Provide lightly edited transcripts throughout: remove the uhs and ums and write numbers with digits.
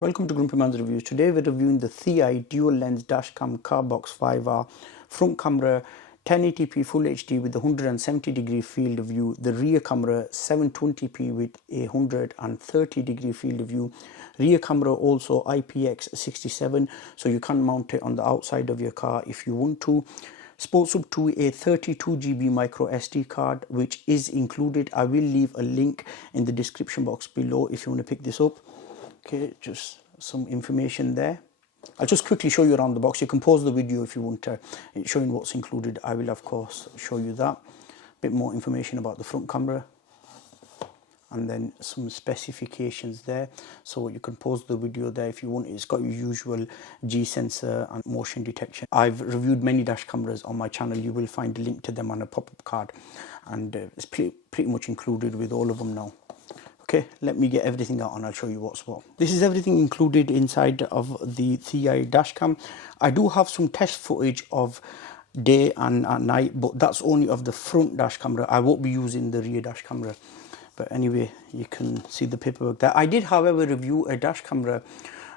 Welcome to GrumpyMan's Reviews. Today we're reviewing the Thieye Dual Lens Dashcam Carbox 5R front camera 1080p Full HD with 170 degree field of view, the rear camera 720p with a 130 degree field of view, rear camera also IPX67, so you can mount it on the outside of your car if you want to. Sports up to a 32GB micro SD card which is included. I will leave a link in the description box below if you want to pick this up. Okay, just some information there. I'll just quickly show you around the box. You can pause the video if you want to, showing what's included. I will of course show you that. A bit more information about the front camera and then some specifications there. So you can pause the video there if you want. It's got your usual G sensor and motion detection. I've reviewed many dash cameras on my channel. You will find a link to them on a pop-up card, and it's pretty much included with all of them now. Okay, let me get everything out and I'll show you what's what. This is everything included inside of the Thieye dashcam. I do have some test footage of day and at night, but that's only of the front dash camera. I won't be using the rear dash camera. But anyway, you can see the paperwork there. I did, however, review a dash camera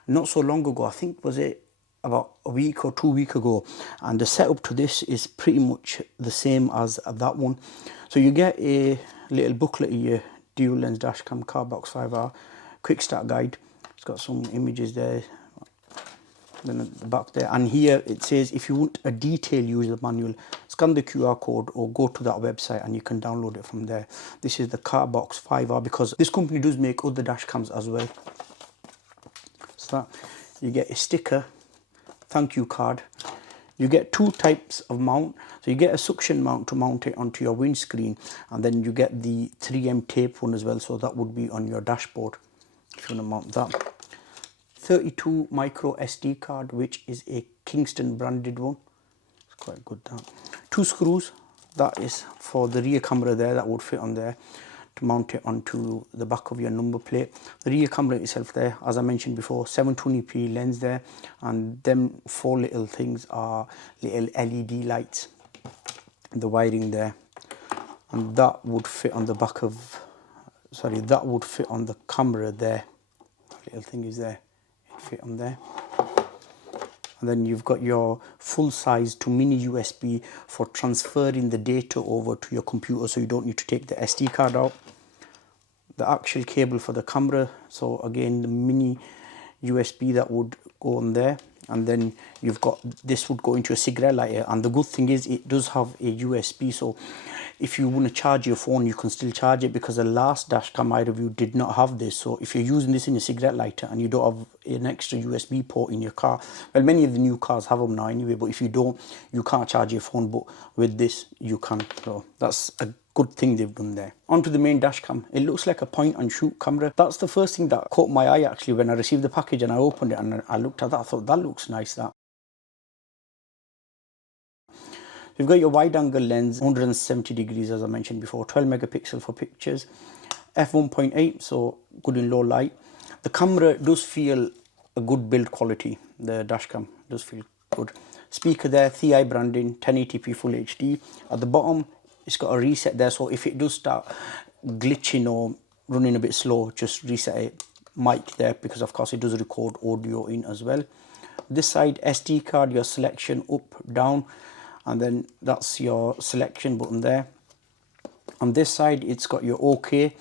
not so long ago. I think was it about a week or 2 weeks ago, and the setup to this is pretty much the same as that one. So you get a little booklet here, Dual Lens Dashcam Carbox 5R quick start guide. It's got some images there, then at the back there, and here it says if you want a detailed user manual, scan the QR code or go to that website and you can download it from there. This is the Carbox 5R because this company does make other dash cams as well. So you get a sticker, thank you card. You get two types of mount. So you get a suction mount to mount it onto your windscreen, and then you get the 3M tape one as well, so that would be on your dashboard if you want to mount that. 32 micro SD card, which is a Kingston branded one. It's quite good that. 2 screws, that is for the rear camera there, that would fit on there to mount it onto the back of your number plate. The rear camera itself there, as I mentioned before, 720p lens there, and them 4 little things are little LED lights. The wiring there, and that would fit on the back of, sorry, that would fit on the camera there. That little thing is there, it fit on there. And then you've got your full size to mini USB for transferring the data over to your computer, so you don't need to take the SD card out. The actual cable for the camera, so again the mini USB that would go on there, and then you've got this would go into a cigarette lighter. And the good thing is it does have a USB, so if you want to charge your phone you can still charge it, because the last dashcam I reviewed did not have this. So if you're using this in a cigarette lighter and you don't have an extra USB port in your car, well, many of the new cars have them now anyway, but if you don't, you can't charge your phone, but with this you can. So that's a good thing they've done there. Onto the main dashcam. It looks like a point and shoot camera. That's the first thing that caught my eye actually when I received the package and I opened it and I looked at that. I thought that looks nice, that. You've got your wide angle lens, 170 degrees as I mentioned before, 12 megapixel for pictures, f1.8, so good in low light. The camera does feel a good build quality. The dashcam does feel good. Speaker there, Thieye branding, 1080p Full HD. At the bottom, it's got a reset there, so if it does start glitching or running a bit slow, just reset it. Mic there, because of course it does record audio in as well. This side, SD card, your selection up, down, and then that's your selection button there. On this side, it's got your OK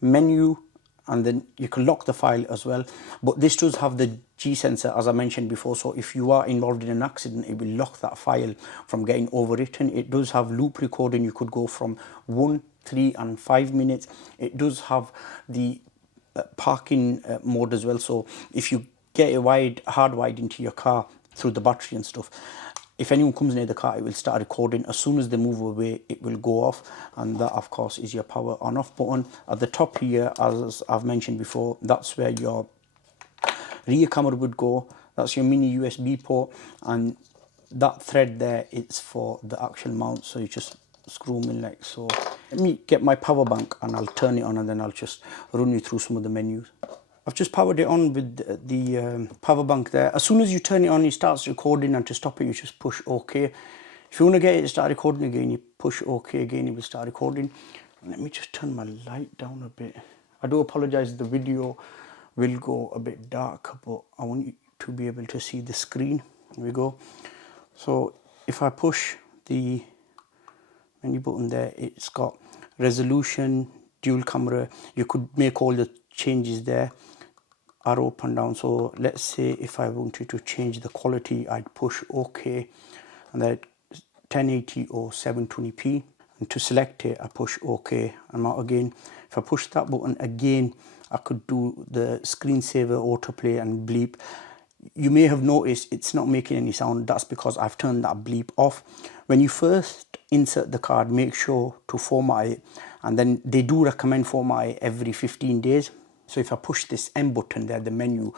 menu, and then you can lock the file as well. But this does have the G sensor, as I mentioned before, so if you are involved in an accident, it will lock that file from getting overwritten. It does have loop recording. You could go from 1, 3 and 5 minutes. It does have the parking mode as well, so if you get it hardwired into your car through the battery and stuff, if anyone comes near the car, it will start recording. As soon as they move away, it will go off, and that of course is your power on off button. At the top here, as I've mentioned before, that's where your rear camera would go. That's your mini USB port, and that thread there is for the actual mount, so you just screw them in like so. Let me get my power bank and I'll turn it on, and then I'll just run you through some of the menus. I've just powered it on with the power bank there. As soon as you turn it on, it starts recording, and to stop it, you just push OK. If you want to get it to start recording again, you push OK again, it will start recording. Let me just turn my light down a bit. I do apologize, the video will go a bit dark, but I want you to be able to see the screen. Here we go. So if I push the menu button there, it's got resolution, dual camera. You could make all the changes there, arrow up and down. So let's say if I wanted to change the quality, I'd push OK, and then 1080 or 720p. And to select it, I push OK. And now again, if I push that button again, I could do the screensaver, autoplay and bleep. You may have noticed it's not making any sound. That's because I've turned that bleep off. When you first insert the card, make sure to format it, and then they do recommend format it every 15 days. So if I push this M button there, the menu,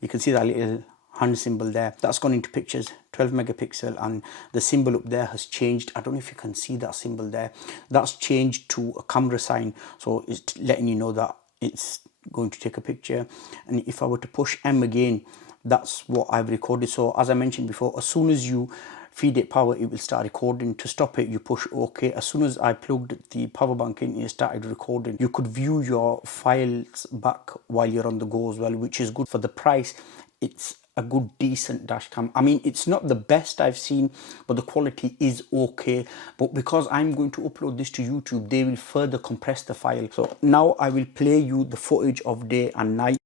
you can see that little hand symbol there. That's gone into pictures, 12 megapixel, and the symbol up there has changed. I don't know if you can see that symbol there. That's changed to a camera sign, so it's letting you know that it's going to take a picture. And if I were to push M again, that's what I've recorded. So as I mentioned before, as soon as you feed it power, it will start recording. To stop it, you push OK. As soon as I plugged the power bank in, it started recording. You could view your files back while you're on the go as well, which is good. For the price, it's a good decent dash cam. I mean, it's not the best I've seen, but the quality is okay. But because I'm going to upload this to YouTube, they will further compress the file. So now I will play you the footage of day and night.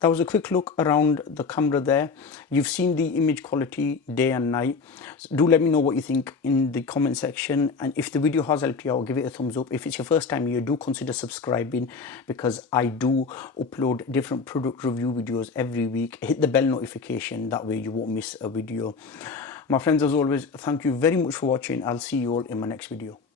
That was a quick look around the camera there. You've seen the image quality day and night. So do let me know what you think in the comment section. And if the video has helped you out, give it a thumbs up. If it's your first time here, do consider subscribing, because I do upload different product review videos every week. Hit the bell notification, that way you won't miss a video. My friends, as always, thank you very much for watching. I'll see you all in my next video.